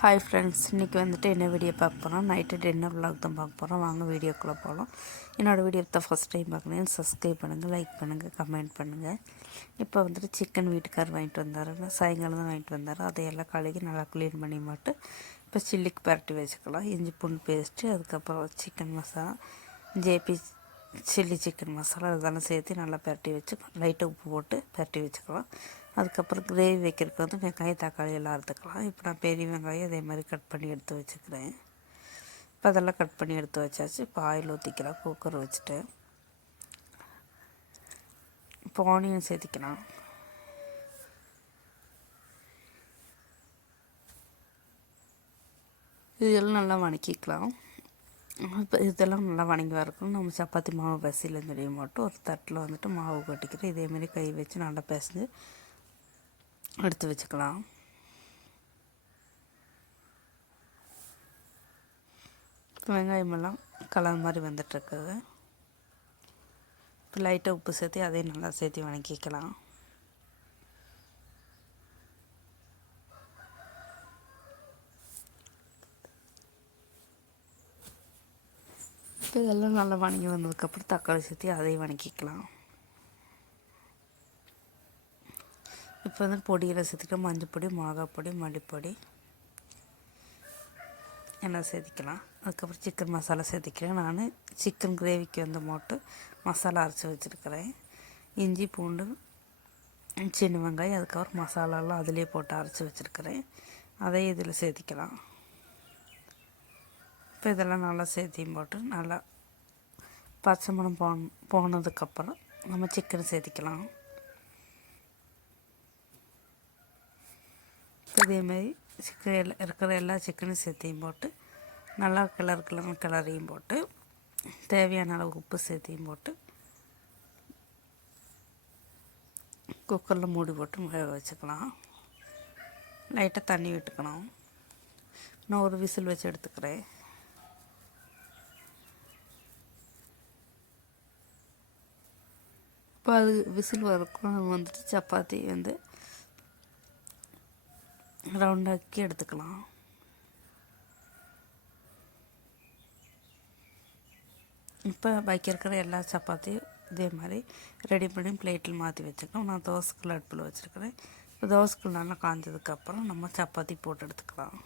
Hi friends, இன்றைக்கி வந்துட்டு என்ன வீடியோ பார்க்க போகிறோம்? நைட்டு டின்னர் விலாக் தான் பார்க்க போகிறோம். வாங்க வீடியோக்குள்ளே போகலாம். என்னோடய வீடியோ தான் ஃபஸ்ட் டைம் பார்க்கணும், சப்ஸ்கிரைப் பண்ணுங்கள், லைக் பண்ணுங்கள், கமெண்ட் பண்ணுங்கள். இப்போ வந்துட்டு சிக்கன் வீட்டுக்கார் வாங்கிட்டு வந்தார், சாயங்காலம் தான் வாங்கிட்டு வந்தார். அதையெல்லாம் கழுகி நல்லா க்ளீன் பண்ணி மட்டும் இப்போ சில்லிக்கு பரட்டி வச்சுக்கலாம். இஞ்சி பூண்டு பேஸ்ட்டு, அதுக்கப்புறம் chicken masala, JP chilli chicken masala இதெல்லாம் சேர்த்து நல்லா பரட்டி வச்சு லைட்டாக உப்பு போட்டு பரட்டி வச்சுக்கலாம். அதுக்கப்புறம் கிரேவி வைக்கிறதுக்கு வந்து வெங்காயம் தக்காளி எல்லாம் அறுத்துக்கலாம். இப்போ நான் பெரிய வெங்காயம் அதே மாதிரி கட் பண்ணி எடுத்து வச்சுக்கிறேன். இப்போ அதெல்லாம் கட் பண்ணி எடுத்து வச்சாச்சு. இப்போ ஆயில் ஊற்றிக்கலாம். குக்கர் வச்சுட்டேன். இப்போ ஆனியன் சேர்த்திக்கலாம். இதெல்லாம் நல்லா வணக்கிக்கலாம். இப்போ இதெல்லாம் நல்லா வணங்கி வரக்கும் நம்ம சப்பாத்தி மாவு பசியில் தெரிய மட்டும் ஒரு தட்டில் வந்துட்டு மாவு கட்டிக்கிறேன். இதேமாரி கை வச்சு நல்லா பிசைஞ்சு எடுத்து வச்சுக்கலாம். வெங்காயமெல்லாம் கலர் மாதிரி வந்துட்டுருக்குது. இப்போ லைட்டாக உப்பு சேர்த்து அதையும் நல்லா சேர்த்து வணக்கிக்கலாம். இப்போ இதெல்லாம் நல்லா வணங்கி வந்ததுக்கப்புறம் தக்காளி சேர்த்து அதையும் வணக்கிக்கலாம். இப்போ வந்து பொடியில் சேர்த்துக்க மஞ்சள் பொடி, மிளகாய் பொடி, மல்லிப்பொடி எல்லாம் சேர்த்திக்கலாம். அதுக்கப்புறம் சிக்கன் மசாலா சேர்த்திக்கிறேன். நான் சிக்கன் கிரேவிக்கு வந்து போட்டு மசாலா அரைச்சி வச்சுருக்கிறேன். இஞ்சி பூண்டு சின்ன வெங்காயம் அதுக்கப்புறம் மசாலாலாம் அதிலே போட்டு அரைச்சி வச்சுருக்கிறேன். அதையும் இதில் சேர்த்திக்கலாம். இப்போ இதெல்லாம் நல்லா சேர்த்தியும் போட்டு நல்லா பச்சை மணம் போனதுக்கப்புறம் நம்ம சிக்கன் சேர்த்திக்கலாம். இதேமாரி சிக்கன் இருக்கிற எல்லா சிக்கனும் சேர்த்தியும் போட்டு நல்லா கிளறையும் போட்டு தேவையான அளவு உப்பு சேர்த்தியும் போட்டு குக்கரில் மூடி போட்டு வேக வச்சுக்கலாம். லைட்டாக தண்ணி விட்டுக்கணும். நான் ஒரு விசில் வச்சு எடுத்துக்கிறேன். இப்போ அது விசில் வரைக்கும் வந்துட்டு சப்பாத்தி வந்து ரவுண்டாக்கி எடுத்துக்கலாம். இப்போ பாக்கி இருக்கிற எல்லா சப்பாத்தியும் இதே மாதிரி ரெடி பண்ணி பிளேட்டில் மாற்றி வச்சுக்கலாம். நான் தோசைக்கல் அடுப்பில் வச்சுருக்கிறேன். இப்போ தோசைக்கல் நல்லா காய்ஞ்சதுக்கப்புறம் நம்ம சப்பாத்தி போட்டு எடுத்துக்கலாம்.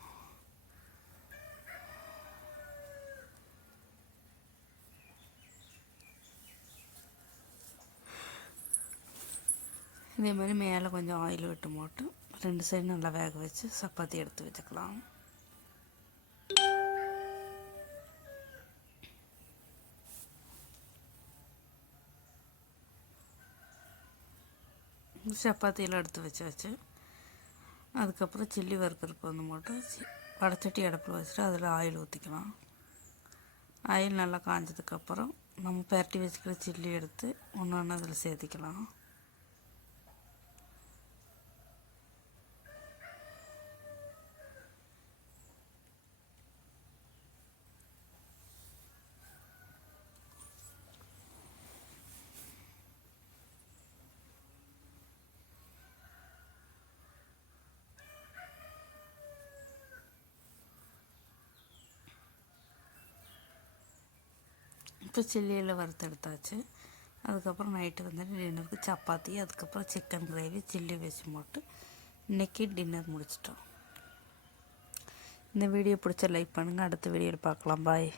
இதே மாதிரி மேலே கொஞ்சம் ஆயில் விட்டு போட்டு 2 சைடு நல்லா வேக வச்சு சப்பாத்தி எடுத்து வச்சுக்கலாம். சப்பாத்தியெல்லாம் எடுத்து வச்சு அதுக்கப்புறம் சில்லி வறுக்கிறதுக்கு வந்து மட்டும் வடைச்சட்டி அடுப்பில் வச்சுட்டு அதில் ஆயில் ஊற்றிக்கலாம். ஆயில் நல்லா காஞ்சதுக்கப்புறம் நம்ம பரட்டி வச்சுக்கிற சில்லி எடுத்து ஒன்று அதில் சேர்த்திக்கலாம். இப்போ சில்லியில் வறுத்தெடுத்தாச்சு. அதுக்கப்புறம் நைட்டு வந்துட்டு டின்னருக்கு சப்பாத்தி, அதுக்கப்புறம் சிக்கன் கிரேவி, சில்லி வச்சு போட்டு இன்றைக்கி டின்னர் முடிச்சிட்டோம். இந்த வீடியோ பிடிச்ச லைக் பண்ணுங்கள். அடுத்த வீடியோவில் பார்க்கலாம். பாய்.